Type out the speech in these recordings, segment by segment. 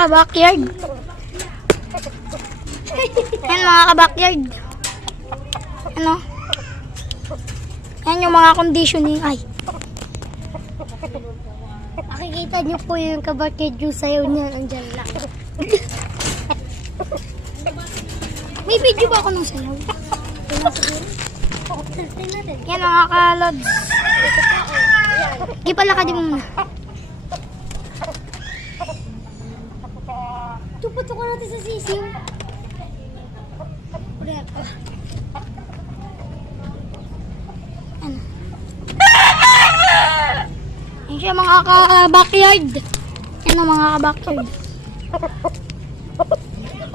kabakyard. Yan mga kabakyard. Ano? Yan yung mga conditioning. Ay. Makikita niyo po yung kabakyard yung sayaw niya. Andyan lang. May video ba ako nung sayaw? Wala siguro. Tingnan natin. Yan mga kalods. Di pala ka di mo muna. Tuputok ko natin sa sisiw. Ano? Yan siya mga ka-backyard. Yan ang mga ka-backyard.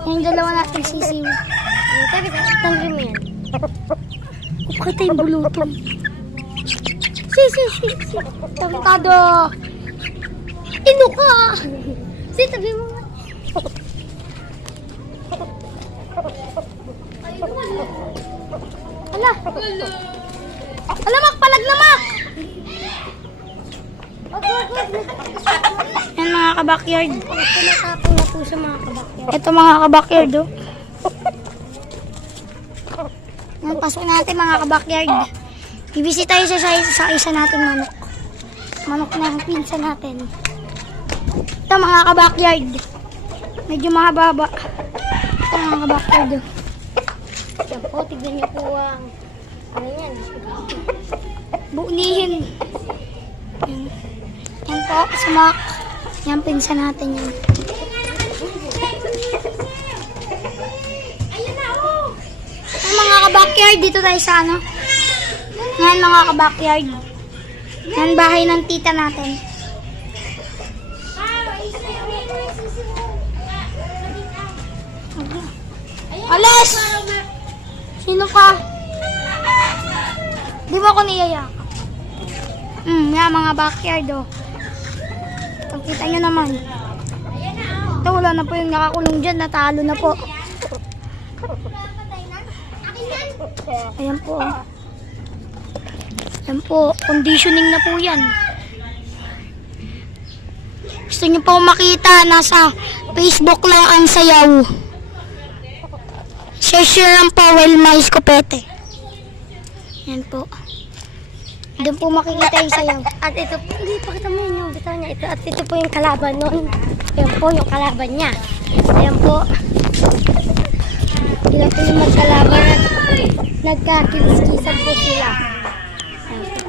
Yan yung dalawa natin sisiw. Tabi ka, tanggalin mo yan. Pakita yung bulutong. Si. Tarantado. Ino ka! Si, tabi mo nga. Ala. Mak, palag na mak. Yan mga ka-backyard. Tumatapon na po sa mga kabakyard. Ito mga ka-backyard oh. Yan, pasok natin mga ka-backyard. Ibisi tayo sa isa nating manok. Manok na yung pinsa natin. Ito mga ka-backyard. Medyo mahaba. Ito mga ka-backyard oh. Yan po, tignan niyo po ang ano yan. Buunihin. Yan po, sumak. Yan, pinsa natin yan. Yan mga ka-backyard, dito tayo sa ano. Yan mga ka-backyard. Yan, bahay ng tita natin. Alas! Sino ka? Di ba ako niyayakap? Yan mga backyard oh. Kita nyo naman. Ito wala na po yung nakakulong dyan. Natalo na po. Ayan po. Ayan po. Conditioning na po yan. Gusto nyo po makita. Nasa Facebook lang ang sayaw. Share ang Powell Mais Copete. Ayan po. Doon po makikita yung sayaw. At ito po, hindi, pakita mo yun yung bitaw niya. Ito, at ito po yung kalaban nun. Ayan po yung kalaban niya. Ayan po. Sila po yung magkalaban. Nagkakilis-kisan po sila. Ayan po.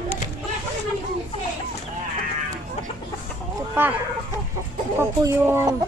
Ito pa. Ito pa po yung